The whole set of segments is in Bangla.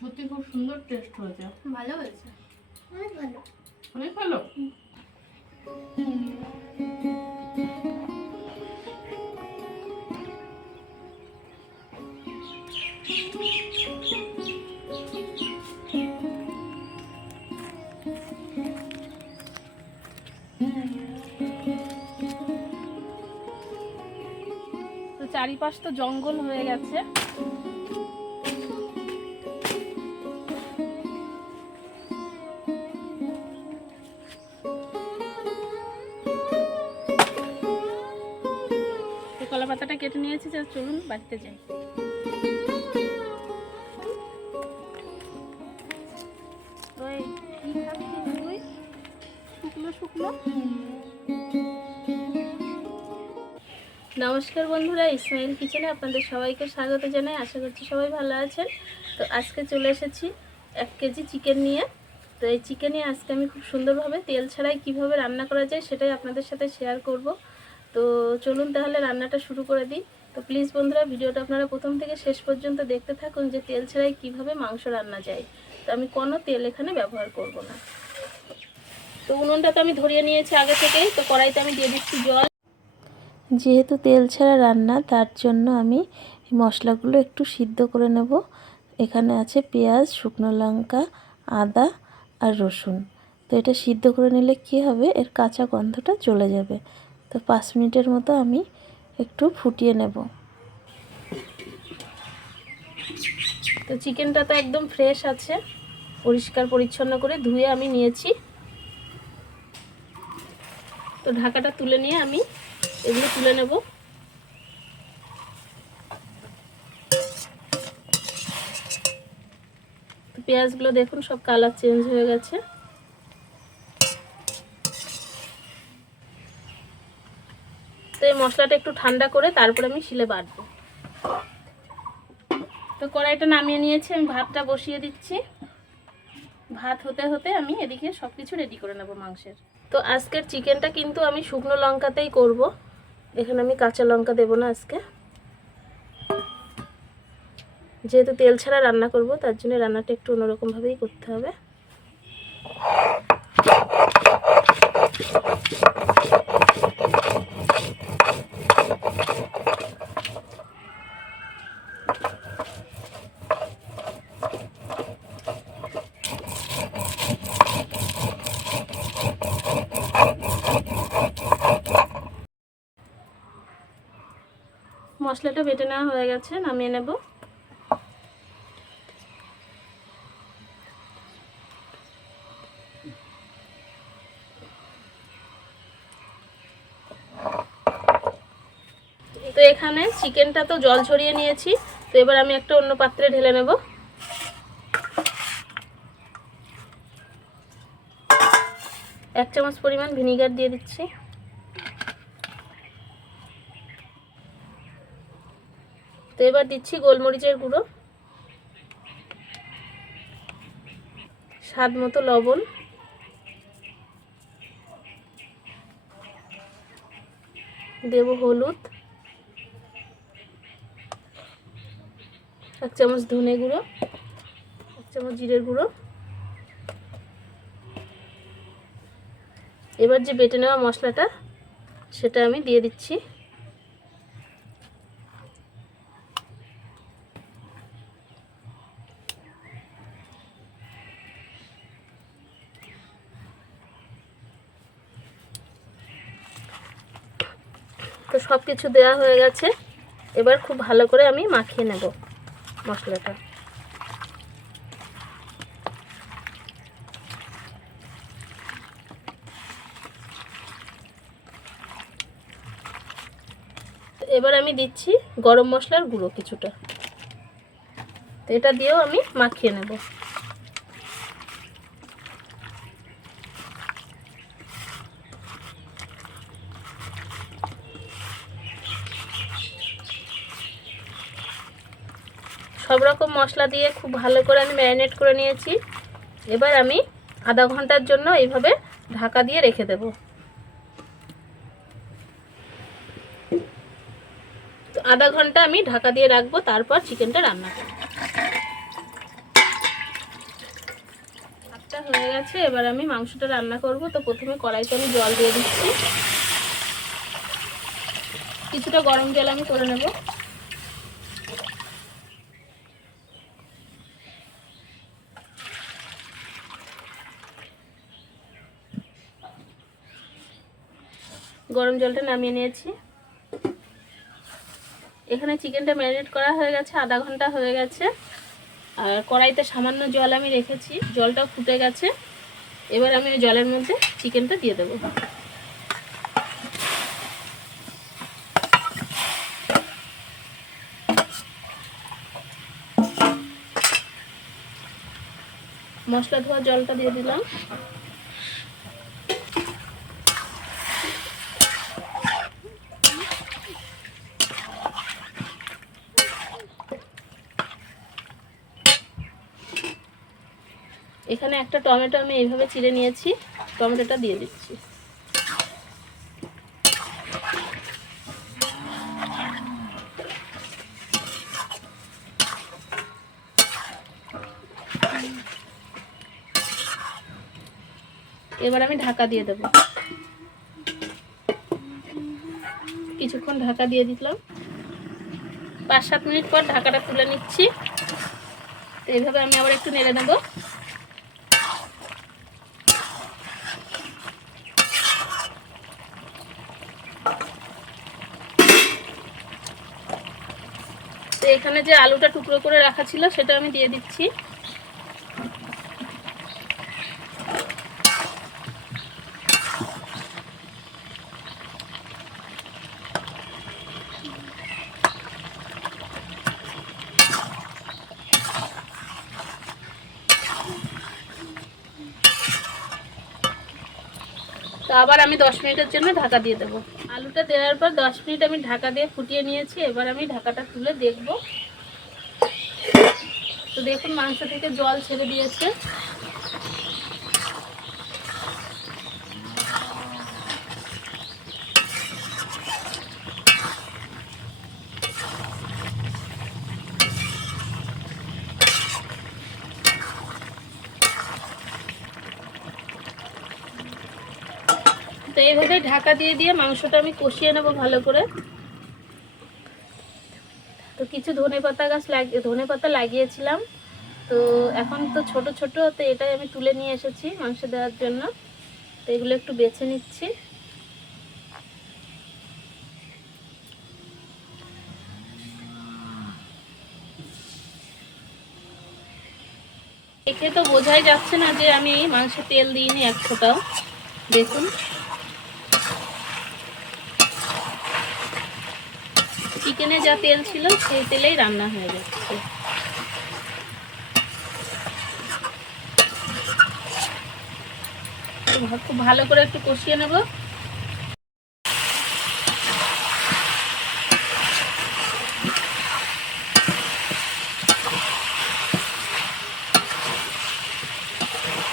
সত্যি খুব সুন্দর টেস্ট হয়েছে। ভালো হয়েছে, অনেক ভালো। অনেক ভালো। তো চারিপাশ তো জঙ্গল হয়ে গেছে। কলা পাতাটা কেটে নিয়েছি, যে চলুন বাড়িতে যাই। তো এই কি খাচ্ছিস তুই? শুকনো শুকনো। নমস্কার বন্ধুরা, ইসমাইল কিচেনে আপনাদের সবাইকে স্বাগত জানাই। আশা করছি সবাই ভালো আছেন। তো আজকে চলে এসেছি 1 কেজি চিকেন নিয়ে। তো এই চিকেনে আজকে আমি খুব সুন্দরভাবে তেল ছাড়াই কিভাবে রান্না করা যায় সেটাই আপনাদের সাথে শেয়ার করব। তো চলুন তাহলে রান্নাটা শুরু করে দিই। তো প্লিজ বন্ধুরা, ভিডিওটা আপনারা প্রথম থেকে শেষ পর্যন্ত দেখতে থাকুন যে তেল ছাড়াই কিভাবে মাংস রান্না যায়। তো আমি কোনো তেল এখানে ব্যবহার করব না। তো উনুনটা তো আমি ধরিয়ে নিয়েছি আগে থেকেই। তো কড়াইতে আমি দিয়ে দিচ্ছি জল। যেহেতু তেল ছাড়া রান্না, তার জন্য আমি মশলাগুলো একটু সিদ্ধ করে নেব। এখানে আছে পেঁয়াজ, শুকনো লঙ্কা, আদা আর রসুন। তো এটা সিদ্ধ করে নিলে কি হবে, এর কাঁচা গন্ধটা চলে যাবে। তো 5 মিনিটের মতো আমি একটু ফুটিয়ে নেব। তো চিকেনটা তো একদম ফ্রেশ আছে, পরিষ্কার পরিচ্ছন্ন করে ধুয়ে আমি নিয়েছি। তো ঢাকাটা তুলে নিয়ে আমি এগুলো তুলে নেব। তো পেঁয়াজগুলো দেখুন সব কালার চেঞ্জ হয়ে গেছে। তো এই মশলাটা একটু ঠান্ডা করে তারপর আমি শিলে বাটবো। তো কড়াইটা নামিয়ে নিয়েছি, আমি ভাতটা বসিয়ে দিচ্ছি। ভাত হতে হতে আমি এদিকে সব কিছু রেডি করে নেব মাংসের। তো আজকের চিকেনটা কিন্তু আমি শুকনো লঙ্কাতেই করব, এখানে আমি কাঁচা লঙ্কা দেব না আজকে। যেহেতু তেল ছাড়া রান্না করব, তার জন্য রান্নাটা একটু অন্যরকমভাবেই করতে হবে। মশলাটা বেটে নেওয়া হয়ে গেছে, নামিয়ে নেব। তো এখানে চিকেনটা তো জল ছড়িয়ে নিয়েছি। তো এবার আমি একটা অন্য পাত্রে ঢেলে নেব। 1 চামচ পরিমাণ ভিনিগার দিয়ে দিচ্ছি। তো এবার দিচ্ছি গোলমরিচের গুঁড়ো, স্বাদ মতো লবণ, দেব হলুদ, 1 চামচ ধনে গুঁড়ো, 1 চামচ জিরের গুঁড়ো। এবার যে বেটে নেওয়া মশলাটা সেটা আমি দিয়ে দিচ্ছি। তো সব কিছু দেওয়া হয়ে গেছে, এবার খুব ভালো করে আমি মাখিয়ে নেব মশলাটা। এবার আমি দিচ্ছি গরম মশলার গুঁড়ো কিছুটা। তো এটা দিয়েও আমি মাখিয়ে নেব। সব রকম মশলা দিয়ে খুব ভালো করে আমি ম্যারিনেট করে নিয়েছি। এবার আমি আধা ঘন্টার জন্য এইভাবে ঢাকা দিয়ে রেখে দেব। তো আধা ঘন্টা আমি ঢাকা দিয়ে রাখবো, তারপর চিকেনটা রান্না করব। হয়ে গেছে। এবার আমি মাংসটা রান্না করব। তো প্রথমে কড়াইতে আমি জল দিয়ে দিচ্ছি, কিছুটা গরম জল আমি করে নেব। গরম জলটা নামিয়ে নিয়েছি। এখানে চিকেনটা ম্যারিনেট করা হয়ে গেছে, আধা ঘন্টা হয়ে গেছে। আর কড়াইতে সামান্য জল আমি রেখেছি, জলটাও ফুটে গেছে। এবার আমি ওই জলের মধ্যে চিকেনটা দিয়ে দেবো। মশলা ধোয়া জলটা দিয়ে দিলাম। এখানে একটা টমেটো আমি এইভাবে চিড়ে নিয়েছি, টমেটোটা দিয়ে দিচ্ছি। এবার আমি ঢাকা দিয়ে দেব। কিছুক্ষণ ঢাকা দিয়ে দিলাম। 5-7 মিনিট পর ঢাকাটা তুলে নিচ্ছি। তো এইভাবে আমি আবার একটু নেড়ে নেব। তো এখানে যে আলুটা টুকরো করে রাখা ছিল সেটা আমি দিয়ে দিচ্ছি। তো আবার আমি 10 মিনিটের জন্য ঢাকা দিয়ে দেবো। আলুটা দেওয়ার পর 10 মিনিট আমি ঢাকা দিয়ে ফুটিয়ে নিয়েছি। এবার আমি ঢাকাটা তুলে দেখব। তো দেখুন মাংস থেকে জল ছেড়ে দিয়েছে। তো এইভাবে ঢাকা দিয়ে দিয়ে মাংসটা আমি কষিয়ে নেব ভালো করে। তো কিছু ধনেপাতা লাগিয়েছিলাম। তো এখন তো ছোট ছোট, তো এটাই আমি তুলে নিয়ে এসেছি মাংস দেওয়ার জন্য। তো এগুলো একটু বেছে নিচ্ছি। দেখে তো বোঝাই যাচ্ছে না যে আমি মাংসে তেল দিইনি এক ফোঁটাও। দেখুন চিকেনে যা তেল ছিল সেই তেলেই রান্না হয়ে যাচ্ছে। খুব ভালো করে একটু কষিয়ে নেব।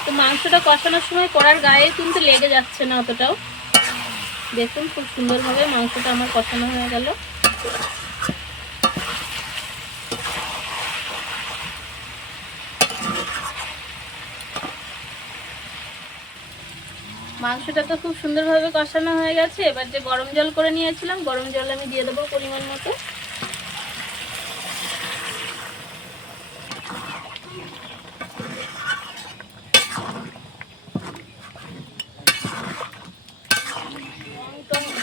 তো মাংসটা কষানোর সময় কড়ার গায়ে কিন্তু লেগে যাচ্ছে না অতটাও। দেখুন খুব সুন্দরভাবে মাংসটা আমার কষানো হয়ে গেল। মাংসটা তো খুব সুন্দরভাবে কষানো হয়ে গেছে। এবার যে গরম জল করে নিয়েছিলাম, গরম জল আমি দিয়ে দেবো পরিমাণ মতো।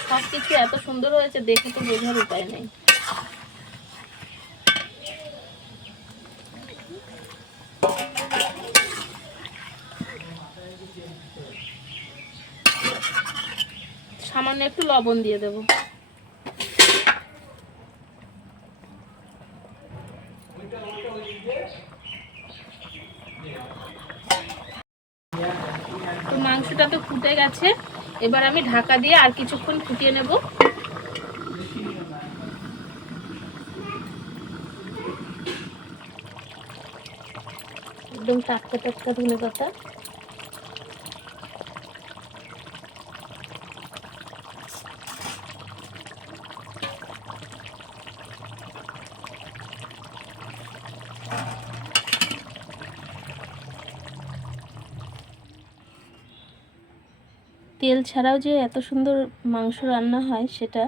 সব কিছু এত সুন্দর হয়েছে, দেখে তো বোঝার উপায় নেই। সামান্য একটু লবণ দিয়ে দেব। তো মাংসটা তো ফুটে গেছে। এবার আমি ঢাকা দিয়ে আর কিছুক্ষণ ফুটিয়ে নেব। একদম টাটকা টাটকা ধনেপাতা। তেল ছাড়াও যে এত সুন্দর মাংস রান্না হয় সেটা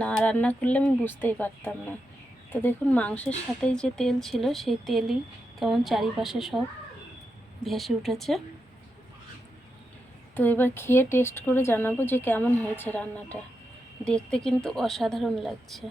না রান্না করলে আমি বুঝতেই পারতাম না। তো দেখুন মাংসের সাথেই যে তেল ছিল সেই তেলই কেমন চারিপাশে সব ভেসে উঠেছে। তো এবার খেয়ে টেস্ট করে জানাবো যে কেমন হয়েছে রান্নাটা। দেখতে কিন্তু অসাধারণ লাগছে।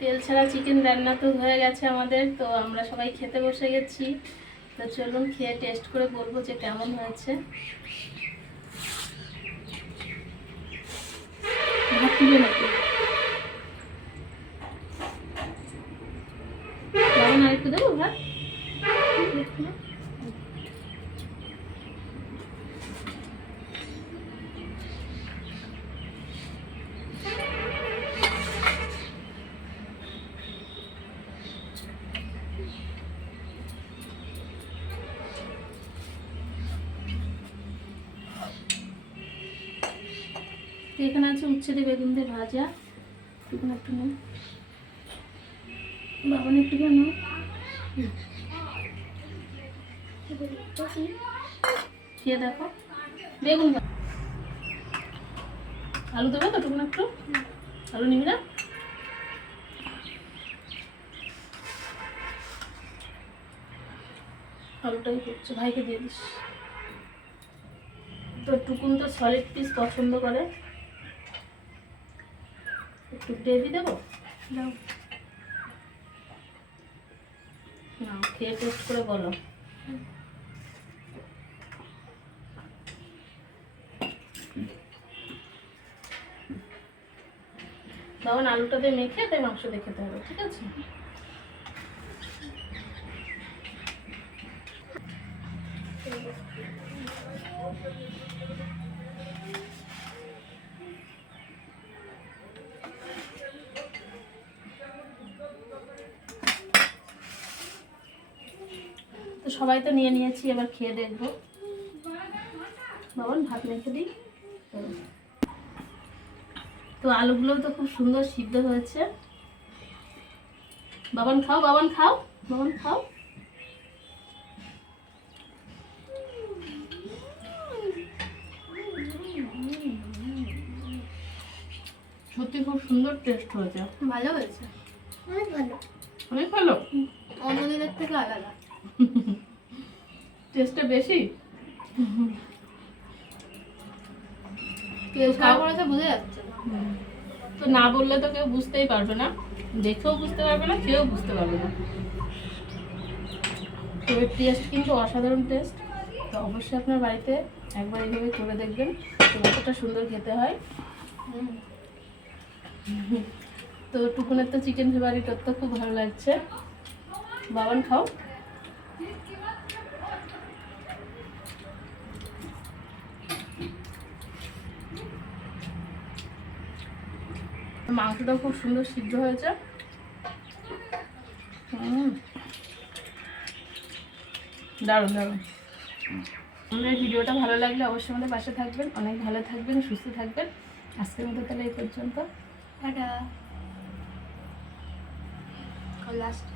তেল ছাড়া চিকেন রান্না তো হয়ে গেছে আমাদের, তো আমরা সবাই খেতে বসে গেছি। তো চলুন খেয়ে টেস্ট করে বলবো যে কেমন হয়েছে। ভাত তুলে নাকি লবণ আর একটু দেবো ভাত? এখানে আছে উচ্ছে দিয়ে বেগুন দিয়ে ভাজা, একটু একটু নেই বাবা একটু কেন খেয়ে দেখো। বেগুন আলু দেবে তো টুকুন একটু, আলু নিবি না? আলুটাই করছে, ভাইকে দিয়ে দিস। তো টুকুন তো সলিড পিস পছন্দ করে, একটু গ্রেভি দেবো। দাও না, খেয়ে টেস্ট করে বলো। তখন আলুটা দিয়ে মেখে তাই মাংস দিয়ে খেতে হবে, ঠিক আছে? তো সবাই তো নিয়ে নিয়েছি, এবার খেয়ে দেখবো। বাবান ভাত মেখে দিই। তো আলুগুলো তো খুব সুন্দর সিদ্ধ হয়েছে। বাবান খাও, বাবান খাও, বাবান খাও। সত্যি খুব সুন্দর টেস্ট হয়েছে। ভালো হয়েছে, অনেক ভালো, অনেক ভালো। অন্য দিনের থেকে আলাদা। টেস্টটা বেশি। তেল ছাড়া করেছে বোঝা যাচ্ছে না। তো না বললে তো কেউ বুঝতেই পারবে না, দেখেও বুঝতে পারবে না, খেয়েও বুঝতে পারবে না। তবে টেস্ট কিন্তু অসাধারণ টেস্ট। তো অবশ্যই আপনার বাড়িতে একবার এইভাবে করে দেখবেন, তো কতটা সুন্দর খেতে হয়। তো টুকুনের তো চিকেন ফেভারিট, ওর তো খুব ভালো লাগছে। বাবান খাও। মাংসটাও খুব সুন্দর সিদ্ধ হয়েছে। দারুণ দারুণ। আমাদের ভিডিওটা ভালো লাগলে অবশ্যই আমাদের পাশে থাকবেন, অনেক ভালো থাকবেন, সুস্থ থাকবেন। আজকের মতো তাহলে এই পর্যন্ত, টাটা। লাস্ট